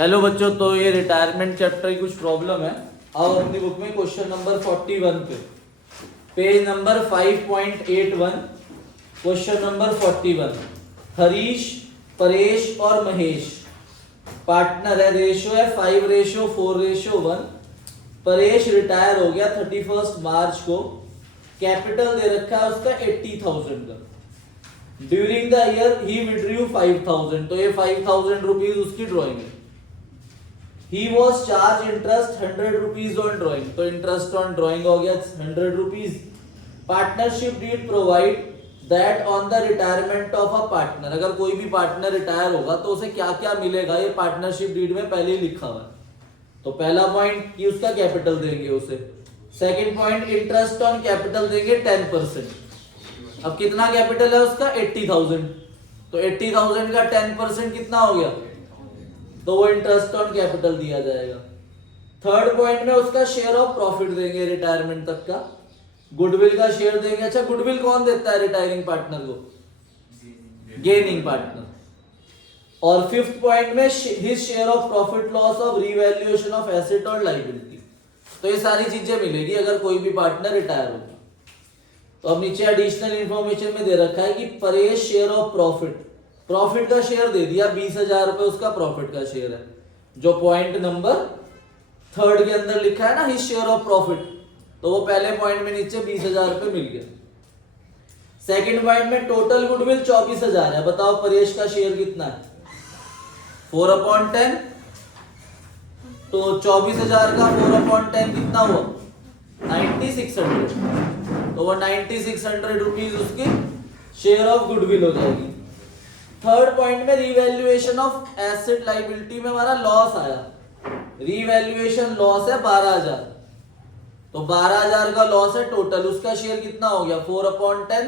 Hello बच्चों, तो ये रिटायरमेंट चैप्टर की कुछ प्रॉब्लम है। अब अपनी बुक में क्वेश्चन नंबर 41 पे page number 5.81 question number 41। Harish, Paresh और महेश पार्टनर है। रेशियो है 5:4:1। परेश रिटायर हो गया 31 मार्च को। कैपिटल दे रखा है उसका 80,000 का। During the year he withdrew 5,000, तो ये 5,000 रुपीज उसकी ड्रॉइंग है। He was charged interest 100 rupees on drawing, तो इंटरेस्ट ऑन ड्राइंग हो गया 100 rupees। Partnership deed provide that on the retirement of a partner, अगर कोई भी पार्टनर रिटायर होगा तो उसे क्या क्या मिलेगा, ये पार्टनरशिप डीड में पहले ही लिखा हुआ है। तो पहला पॉइंट कि उसका कैपिटल देंगे उसे। Second point, interest on capital देंगे 10%। अब कितना कैपिटल है उसका 80,000, तो 80,000 का 10% कितना हो गया, तो वो इंटरेस्ट ऑन कैपिटल दिया जाएगा। थर्ड पॉइंट में उसका शेयर ऑफ प्रॉफिट देंगे रिटायरमेंट तक का। गुडविल का शेयर देंगे। अच्छा, गुडविल कौन देता है रिटायरिंग पार्टनर को? Gaining partner. और फिफ्थ पॉइंट में his share of profit loss of revaluation of asset और लायबिलिटी। तो ये सारी चीजें मिलेगी अगर कोई भी पार्टनर रिटायर होगा। तो अब नीचे एडिशनल इंफॉर्मेशन में दे रखा है कि परेश शेयर ऑफ प्रॉफिट का शेयर दे दिया 20,000 रुपए, उसका प्रॉफिट का शेयर है, जो पॉइंट नंबर थर्ड के अंदर लिखा है ना, हिज शेयर ऑफ प्रॉफिट, तो वो पहले पॉइंट में नीचे 20,000 रुपए मिल गया। सेकंड पॉइंट में टोटल गुडविल 24,000 है। बताओ परेश का शेयर कितना है? 4/10, तो 24,000 का 4/10 कितना हुआ? 9,600, तो वो 9,600 रुपीज उसकी शेयर ऑफ गुडविल हो जाएगी। थर्ड पॉइंट में रिवैल्यूएशन ऑफ एसेट लायबिलिटी में हमारा लॉस आया। रिवैल्यूएशन लॉस है 12,000, तो 12,000 का लॉस है टोटल। उसका शेयर कितना हो गया? 4/10,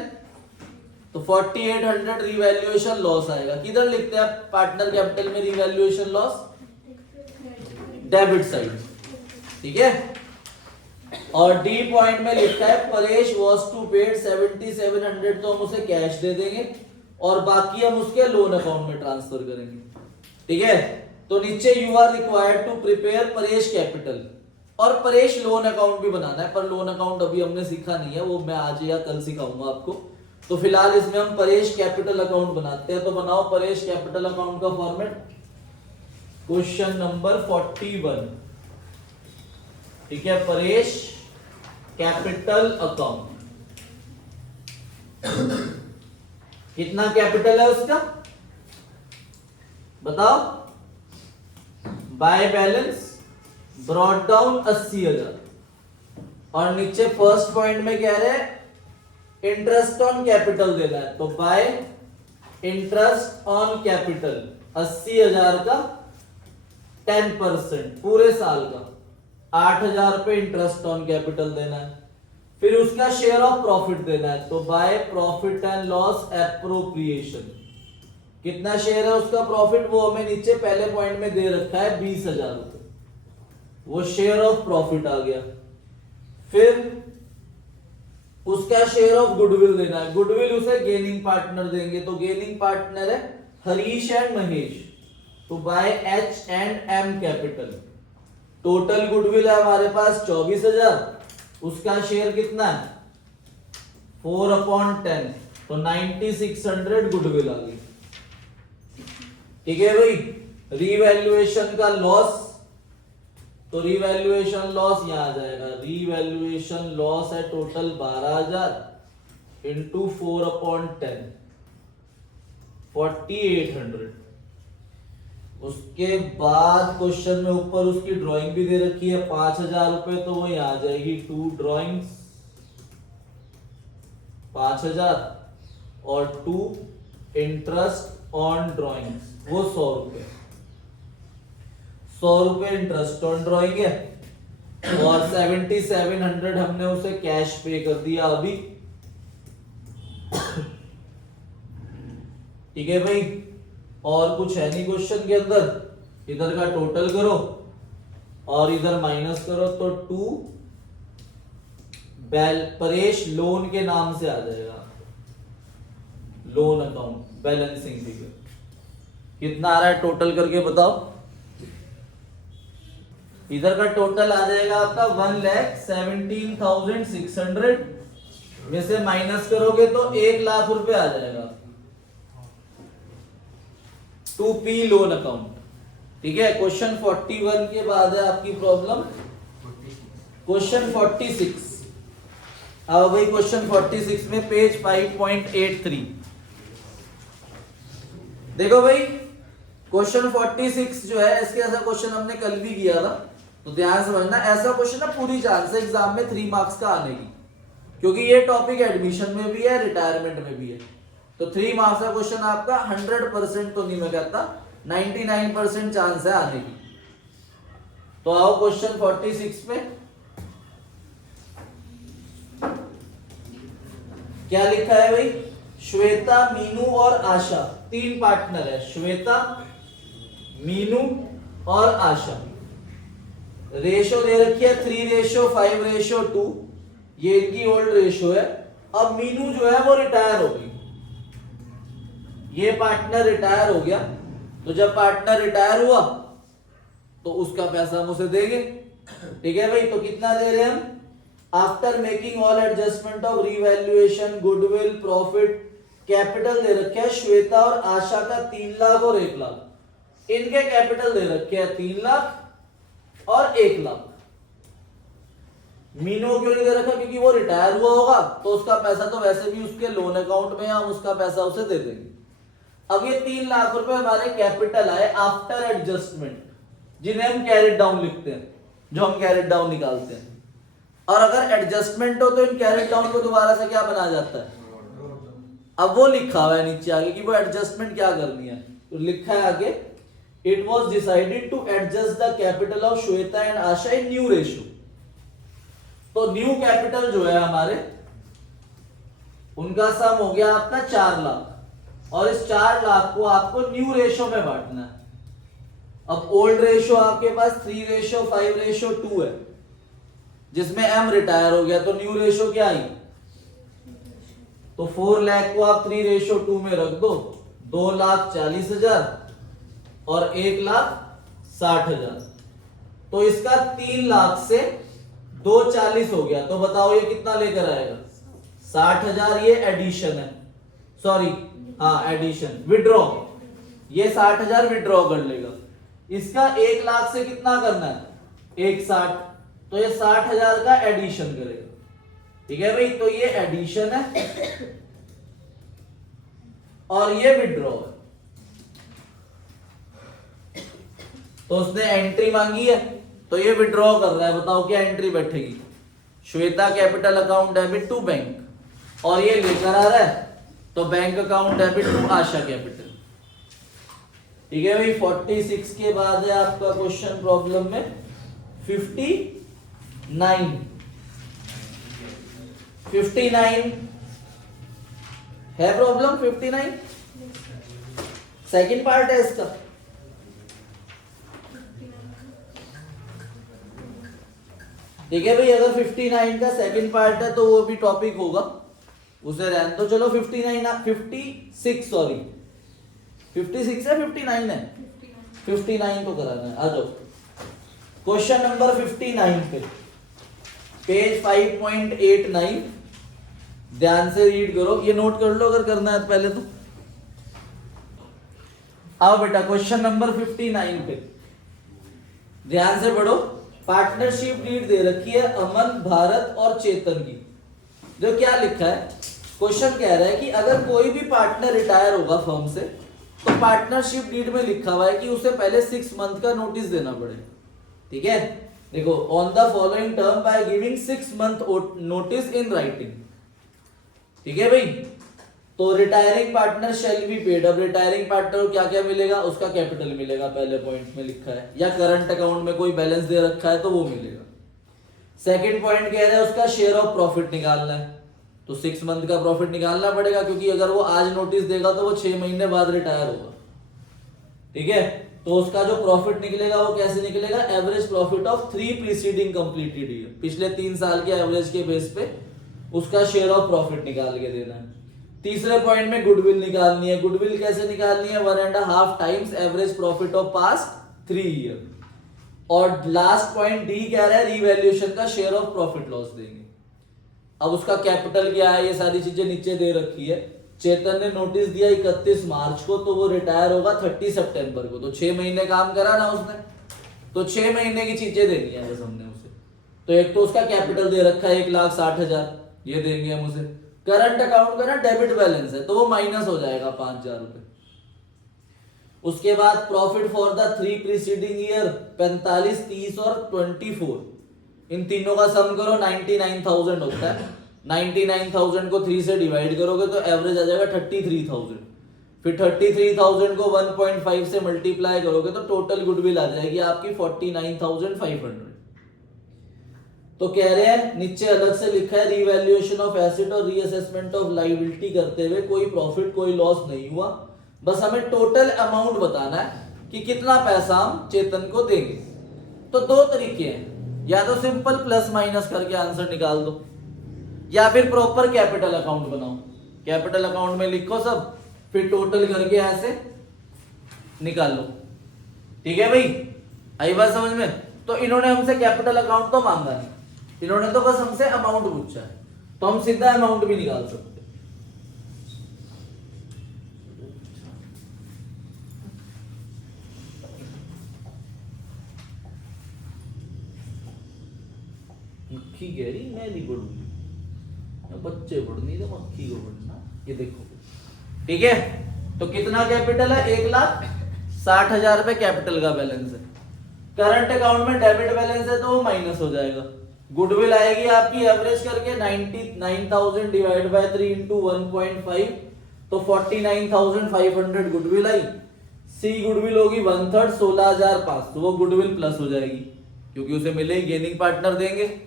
तो 4,800 रिवैल्यूएशन लॉस आएगा। किधर लिखते हैं पार्टनर कैपिटल में रिवैल्यूएशन लॉस? डेबिट साइड, ठीक है। और डी पॉइंट में लिखा है परेश वॉज टू पेड 7,700, तो हम उसे कैश दे देंगे और बाकी हम उसके लोन अकाउंट में ट्रांसफर करेंगे, ठीक है। तो नीचे you are required to prepare Paresh capital, और परेश लोन अकाउंट भी बनाना है, पर लोन अकाउंट अभी हमने सीखा नहीं है, वो मैं आज या कल सिखाऊंगा आपको। तो फिलहाल इसमें हम परेश कैपिटल अकाउंट बनाते हैं। तो बनाओ परेश कैपिटल अकाउंट का फॉर्मेट। क्वेश्चन नंबर 41, ठीक है, परेश कैपिटल अकाउंट। कितना कैपिटल है उसका बताओ? बाय बैलेंस ब्रॉट डाउन 80,000, और नीचे फर्स्ट पॉइंट में कह रहे हैं इंटरेस्ट ऑन कैपिटल देना है, तो बाय इंटरेस्ट ऑन कैपिटल 80,000 का 10% पूरे साल का 8,000 रुपए इंटरेस्ट ऑन कैपिटल देना है। फिर उसका शेयर ऑफ प्रॉफिट देना है, तो by profit and loss appropriation. कितना शेयर है उसका प्रॉफिट, वो हमें नीचे पहले पॉइंट में दे रखा है 20,000 रुपए, वो शेयर ऑफ प्रॉफिट आ गया। फिर उसका शेयर ऑफ गुडविल देना है। गुडविल उसे गेनिंग पार्टनर देंगे, तो गेनिंग पार्टनर है हरीश एंड महेश, तो by H and M capital. Total goodwill है हमारे पास 24,000, उसका शेयर कितना है 4/10, तो 9,600 गुडविल आ गई, ठीक है भाई। रिवैल्यूएशन का लॉस, तो रिवैल्यूएशन लॉस यहां आ जाएगा। रिवैल्यूएशन लॉस है टोटल 12,000 इंटू 4/10, 4,800। उसके बाद क्वेश्चन में ऊपर उसकी ड्राइंग भी दे रखी है 5,000 रुपए, तो वो यहां आ जाएगी 2 ड्राइंग्स 5,000, और 2 इंटरेस्ट ऑन ड्राइंग्स वो 100 रुपए। 100 रुपए इंटरेस्ट ऑन ड्राइंग है, और 7,700 हमने उसे कैश पे कर दिया अभी, ठीक है भाई। और कुछ है नहीं क्वेश्चन के अंदर। इधर का टोटल करो और इधर माइनस करो, तो 2 परेश लोन के नाम से आ जाएगा, लोन अकाउंट बैलेंसिंग फिगर। कितना आ रहा है टोटल करके बताओ? इधर का टोटल आ जाएगा आपका 1,17,600 में से माइनस करोगे तो 1,00,000 रुपए आ जाएगा टू पी लोन अकाउंट। ठीक है, क्वेश्चन 41 के बाद है आपकी प्रॉब्लम क्वेश्चन 46। अब भाई क्वेश्चन 46 में पेज 5.83 देखो भाई, क्वेश्चन 46 जो है इसके ऐसा क्वेश्चन हमने कल भी किया था, तो ध्यान समझना। ऐसा क्वेश्चन ना पूरी चांस है एग्जाम में 3 मार्क्स का आने की, क्योंकि ये टॉपिक एडमिशन में भी है, रिटायरमेंट में भी है। तो 3 मार्क्स का क्वेश्चन आपका 100% तो नहीं मैं कहता, 99% चांस है आने की। तो आओ क्वेश्चन 46 पे क्या लिखा है भाई। श्वेता, मीनू और आशा 3 पार्टनर है, श्वेता, मीनू और आशा। रेशो दे रखी है 3:5:2, ये इनकी ओल्ड रेशो है। अब मीनू जो है वो रिटायर हो गई, ये पार्टनर रिटायर हो गया, तो जब पार्टनर रिटायर हुआ तो उसका पैसा हम उसे देंगे। ठीक है भाई, तो कितना दे रहे हैं हम। After making all adjustment of revaluation, goodwill, profit, capital दे रखे है श्वेता और आशा का 3 लाख और 1 लाख। इनके कैपिटल दे रखे हैं 3 लाख और 1 लाख। मीनू क्यों नहीं दे रखा, क्योंकि वो रिटायर हुआ होगा तो उसका पैसा तो वैसे भी उसके लोन अकाउंट में, हम उसका पैसा उसे दे देंगे। अब ये 3 लाख रुपए हमारे कैपिटल आए आफ्टर एडजस्टमेंट, जिन्हें हम कैरेट डाउन लिखते हैं, जो हम कैरेट डाउन निकालते हैं। और अगर एडजस्टमेंट हो तो इन कैरेट डाउन को दोबारा से क्या बना जाता है। अब वो लिखा हुआ है नीचे आगे कि वो एडजस्टमेंट क्या करनी है, तो लिखा है आगे, it was decided to adjust the capital of Shweta and Asha in new ratio. तो न्यू कैपिटल जो है हमारे, उनका सम हो गया आपका 4 लाख, और इस 4 लाख को आपको न्यू रेशो में बांटना है। अब ओल्ड रेशो आपके पास 3:5:2 है, जिसमें एम रिटायर हो गया, तो न्यू रेशो क्या आई, तो 4 लाख को आप 3:2 में रख दो, 2,40,000 और 1,60,000। तो इसका 3 लाख से 2,40 हो गया, तो बताओ ये कितना लेकर आएगा, 60,000। ये एडिशन है, सॉरी हाँ एडिशन, विड्रॉ, ये 60,000 विड्रॉ कर लेगा। इसका 1 लाख से कितना करना है, 1,60, तो ये 60,000 का एडिशन करेगा। ठीक है भाई, तो ये एडिशन है और ये विड्रॉ है। तो उसने एंट्री मांगी है, तो ये विड्रॉ कर रहा है। बताओ क्या एंट्री बैठेगी, Shweta capital account debit to bank, और ये लेकर आ रहा है तो bank account debit to Asha capital. ठीक है भाई, 46 के बाद है आपका क्वेश्चन प्रॉब्लम में 59 है प्रॉब्लम 59, सेकंड पार्ट है इसका। ठीक है भाई, अगर 59 का सेकंड पार्ट है तो वो भी टॉपिक होगा, उसे रहने तो। चलो 56 सॉरी 56 है 59 है, 59 को कराना है। आ जाओ क्वेश्चन नंबर 59 पे, पेज 5.89, ध्यान से रीड करो, ये नोट कर लो अगर करना है पहले तो। आओ बेटा क्वेश्चन नंबर 59 पे ध्यान से पढ़ो। पार्टनरशिप डीड दे रखी है अमन, भारत और चेतन की। जो क्या लिखा है, क्वेश्चन कह रहा है कि अगर कोई भी पार्टनर रिटायर होगा फर्म से, तो पार्टनरशिप डीड में लिखा हुआ है कि उसे पहले 6 मंथ का नोटिस देना पड़े। ठीक है, देखो, on the following term by giving 6 month notice in writing. ठीक है भाई, तो retiring partner shall be paid. अब रिटायरिंग पार्टनर को क्या क्या मिलेगा, उसका कैपिटल मिलेगा, पहले पॉइंट में लिखा है, या करंट अकाउंट में कोई बैलेंस दे रखा है तो वो मिलेगा। सेकंड पॉइंट कह रहा है उसका शेयर ऑफ प्रॉफिट निकालना है, तो 6 मंथ का प्रॉफिट निकालना पड़ेगा, क्योंकि अगर वो आज नोटिस देगा तो वो 6 महीने बाद रिटायर होगा। ठीक है, तो उसका जो प्रॉफिट निकलेगा वो कैसे निकलेगा, average profit of 3 preceding completed year, पिछले 3 साल के एवरेज के बेस पे उसका शेयर ऑफ प्रॉफिट निकाल के देना है। तीसरे पॉइंट में गुडविल निकालनी है। गुडविल कैसे निकालनी है, 1.5 times average profit of past 3 year. और लास्ट पॉइंट डी कह रहा है रीवैल्यूएशन का शेयर ऑफ प्रॉफिट लॉस देंगे। अब उसका कैपिटल क्या है, ये सारी चीजें नीचे दे रखी है। चेतन ने नोटिस दिया 31 मार्च को, तो वो रिटायर होगा 30 सितंबर को, तो 6 महीने काम करा ना उसने, तो 6 महीने की चीजें देनी है बस हमने उसे। तो एक तो उसका कैपिटल दे रखा है 1,60,000, ये देंगे हम उसे। करंट अकाउंट का ना डेबिट बैलेंस है, तो वो माइनस हो जाएगा 5,000 रुपए। उसके बाद profit for the 3 preceding year 45, 30 और 24, इन तीनों का सम करो 99,000 होता है। 99,000 को 3 से डिवाइड करोगे तो एवरेज आ जाएगा 33,000। फिर 33,000 को 1.5 से मल्टीप्लाई करोगे तो टोटल गुडविल आ जाएगी आपकी 49,500। तो कह रहे हैं नीचे अलग से लिखा है रीवैल्यूएशन ऑफ एसेट और रीअसेसमेंट ऑफ लायबिलिटी करते हुए कोई प्रॉफिट कोई लॉस नहीं हुआ, बस हमें टोटल अमाउंट बताना है कि कितना पैसा हम चेतन को देंगे। तो दो तरीके हैं, या तो सिंपल प्लस माइनस करके आंसर निकाल दो, या फिर प्रॉपर कैपिटल अकाउंट बनाओ। कैपिटल अकाउंट में लिखो सब, फिर टोटल करके ऐसे निकाल लो। ठीक है भाई, आई बात समझ में? तो इन्होंने हमसे कैपिटल अकाउंट तो मांगा नहीं, इन्होंने तो बस हमसे अमाउंट पूछा है, तो हम सीधा अमाउंट भी निकाल सकते। मक्खी कह रही मैं नहीं पढ़ूंगी, बच्चे पढ़नी तो मक्खी को पढ़ना। ये देखो, ठीक है, तो कितना कैपिटल है? 1,60,000 रुपए कैपिटल का बैलेंस है। करंट अकाउंट में डेबिट बैलेंस है तो वो माइनस हो जाएगा। गुडविल आएगी आपकी एवरेज करके 99,000 डिवाइड बाय 3 इंटू 1.5, तो 49,500 गुडविल आई। सी गुडविल होगी 1/3 16,500, वो गुडविल प्लस हो जाएगी क्योंकि उसे मिले गेनिंग पार्टनर देंगे।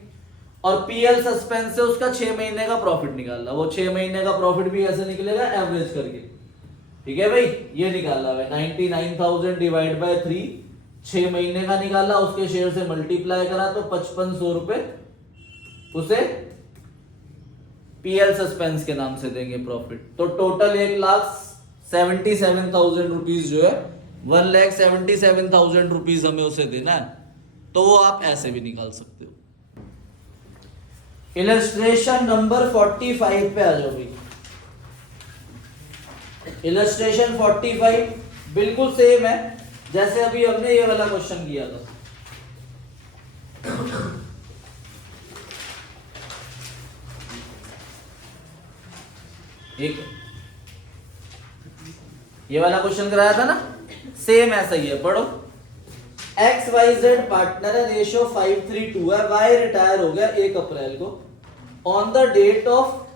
और पीएल सस्पेंस से उसका 6 महीने का प्रॉफिट निकालना, वो 6 महीने का प्रॉफिट भी ऐसे निकलेगा एवरेज करके। ठीक है भाई, ये निकाला है 99,000 डिवाइड बाय 3, 6 महीने का निकाला, उसके शेयर से मल्टीप्लाई करा तो 5500 रुपए उसे पीएल सस्पेंस के नाम से देंगे प्रॉफिट। तो टोटल 1,77,000 रुपीज जो है 1,77,000 रुपीज हमें उसे देना है, तो वो आप ऐसे भी निकाल सकते हो। इलस्ट्रेशन नंबर 45 पे आ जाओ भाई। इलस्ट्रेशन 45 बिल्कुल सेम है जैसे अभी हमने ये वाला क्वेश्चन किया था। एक ये वाला क्वेश्चन कराया था ना, सेम ऐसा ही है, पढ़ो। XYZ पार्टनर है, रेशियो 5:3:2 है। Y रिटायर हो गया 1 अप्रैल को। On the date of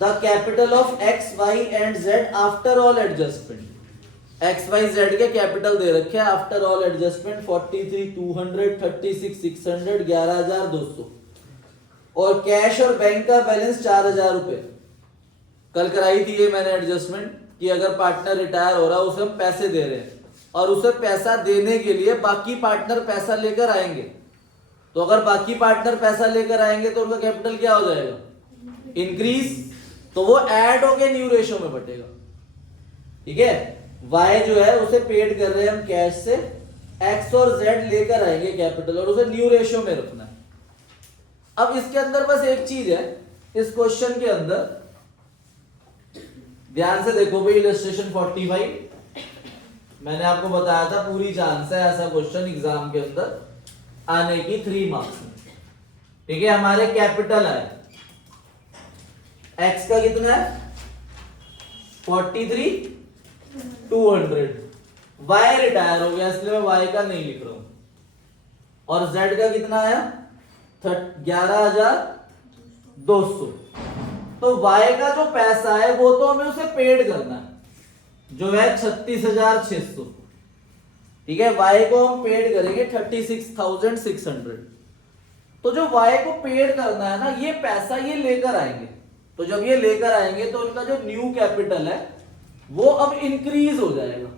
the capital of X, Y and Z after all adjustment. X, Y, Z के कैपिटल दे रखे हैं आफ्टर ऑल एडजस्टमेंट 43,200, 36,600, 11,200 और कैश और बैंक का बैलेंस 4,000 रुपए। कल कराई थी ये मैंने एडजस्टमेंट कि अगर पार्टनर रिटायर हो रहा है उसे हम पैसे दे रहे हैं और उसे पैसा देने के लिए बाकी पार्टनर पैसा लेकर आएंगे, तो अगर बाकी पार्टनर पैसा लेकर आएंगे तो उनका कैपिटल क्या हो जाएगा? इंक्रीज, तो वो ऐड होके न्यू रेशियो में बटेगा। ठीक है, Y जो है उसे पेड कर रहे हैं हम कैश से, X और Z लेकर आएंगे कैपिटल और उसे न्यू रेशियो में रखना है। अब इसके अंदर बस एक चीज है, इस क्वेश्चन के अंदर ध्यान से देखो भाई। इलस्ट्रेशन 45 मैंने आपको बताया था पूरी चांस है ऐसा क्वेश्चन एग्जाम के अंदर आने की 3 मार्क्स में। ठीक है, हमारे कैपिटल है X का कितना है 43,200, Y रिटायर हो गया इसलिए मैं Y का नहीं लिख रहा हूं, और Z का कितना आया 11,200। तो Y का जो पैसा है वो तो हमें उसे पेड करना है जो है 36,600। ठीक है, Y को हम पेड करेंगे 36,600। तो जो Y को पेड करना है ना, ये पैसा ये लेकर आएंगे, तो जब ये लेकर आएंगे तो उनका जो न्यू कैपिटल है वो अब इंक्रीज हो जाएगा।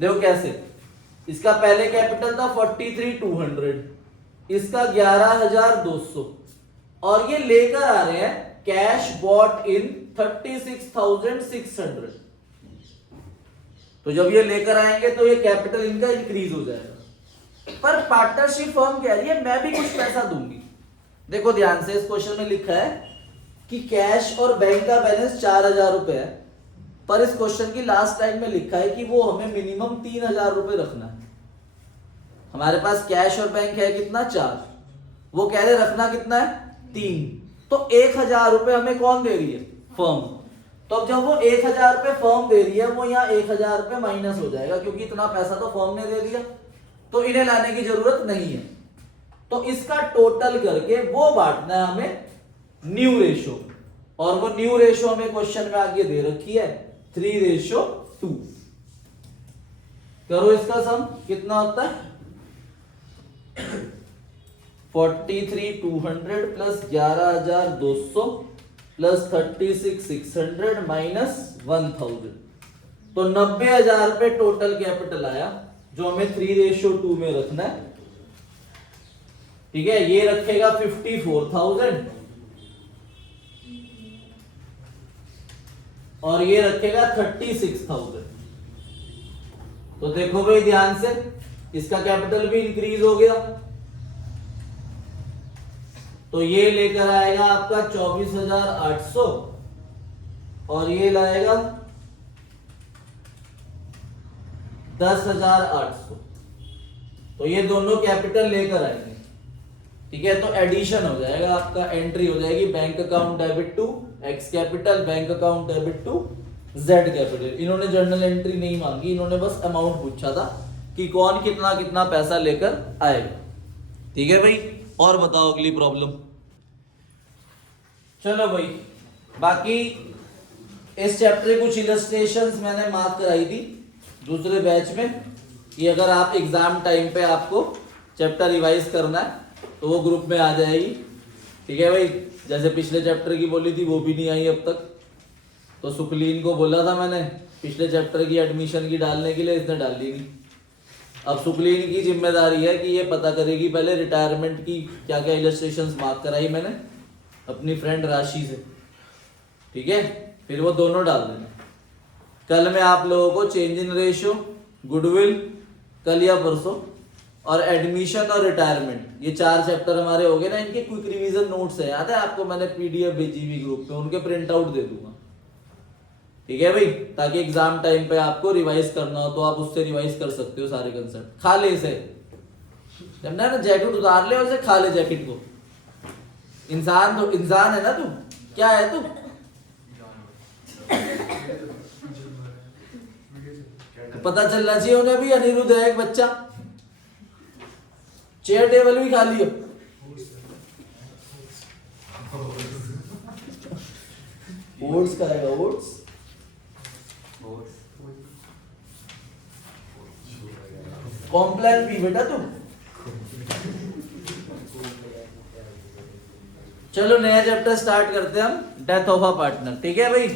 देखो कैसे, इसका पहले कैपिटल था 43,200, इसका 11,200 और ये लेकर आ रहे हैं कैश बॉट इन 36,600। तो जब ये लेकर आएंगे तो ये कैपिटल इनका इंक्रीज हो जाएगा। पर पार्टनरशिप फर्म कह रही है मैं भी कुछ पैसा दूंगी। देखो ध्यान से, इस क्वेश्चन में लिखा है कि कैश और बैंक का बैलेंस 4,000 रुपए है, पर इस क्वेश्चन की लास्ट लाइन में लिखा है कि वो हमें मिनिमम 3,000 रुपए रखना है। हमारे पास कैश और बैंक है कितना 4, वो कह रहे रखना कितना है 3, तो 1,000 रुपए हमें कौन दे रही है फर्म। तो अब जब वो 1,000 रुपए फर्म दे रही है, वो यहाँ 1,000 रुपए माइनस हो जाएगा क्योंकि इतना पैसा तो फर्म ने दे दिया, तो इन्हें लाने की जरूरत नहीं है। तो इसका टोटल करके वो बांटना है हमें न्यू रेशो, और वो न्यू रेशो हमें क्वेश्चन में आगे दे रखी है 3:2। करो इसका सम कितना होता है 43,200 प्लस 11,200 प्लस 36,600 माइनस 1,000, तो 90,000 रुपए टोटल कैपिटल आया जो हमें 3:2 में रखना है। ठीक है, ये रखेगा 54,000 और ये रखेगा 36,000। तो देखो भाई ध्यान से, इसका कैपिटल भी इंक्रीज हो गया, तो ये लेकर आएगा आपका 24,800 और ये लाएगा 10,800। तो ये दोनों कैपिटल लेकर आएंगे। ठीक है, तो एडिशन हो जाएगा आपका, एंट्री हो जाएगी bank account debit to X capital, bank account debit to Z capital. इन्होंने जर्नल एंट्री नहीं मांगी, इन्होंने बस अमाउंट पूछा था कि कौन कितना कितना पैसा लेकर आएगा। ठीक है भाई, और बताओ अगली प्रॉब्लम। चलो भाई, बाकी इस चैप्टर के कुछ इलस्ट्रेशंस मैंने मार्क कराई थी दूसरे बैच में कि अगर आप एग्जाम टाइम पे आपको चैप्टर रिवाइज करना है तो वो ग्रुप में आ जाएगी। ठीक है भाई, जैसे पिछले चैप्टर की बोली थी वो भी नहीं आई अब तक, तो सुखलीन को बोला था मैंने पिछले चैप्टर की एडमिशन की डालने के लिए, इसने डाल ली नहीं। अब सुखलीन की जिम्मेदारी है कि ये पता करेगी पहले रिटायरमेंट की क्या क्या इलस्ट्रेशंस मार्क कराई मैंने अपनी फ्रेंड राशि से। ठीक है, फिर वो दोनों डाल देना। कल मैं आप लोगों को चेंज इन रेशियो, गुडविल, कल या परसों, और एडमिशन और रिटायरमेंट, ये 4 चैप्टर हमारे हो गए ना, इनके क्विक रिवीजन नोट्स है, याद है आपको, मैंने पीडीएफ भेजी हुई ग्रुप पे, उनके प्रिंट आउट दे दूंगा। ठीक है भाई, ताकि एग्जाम टाइम पे आपको रिवाइज करना हो तो आप उससे रिवाइज कर सकते हो सारे कंसेप्ट। खा ले इसे, जब ना जैकेट उतार ले और इसे खा ले जैकेट को। इंसान तो इंसान है ना तू, क्या है तू? पता चलना चाहिए उन्हें भी अनिरुद्ध है एक बच्चा। चेयर टेबल भी खा लियो। ओट्स खाएगा, ओट्स। कॉम्प्लान पी बेटा तुम। चलो नया चैप्टर स्टार्ट करते हैं हम, डेथ ऑफ अ पार्टनर। ठीक है भाई।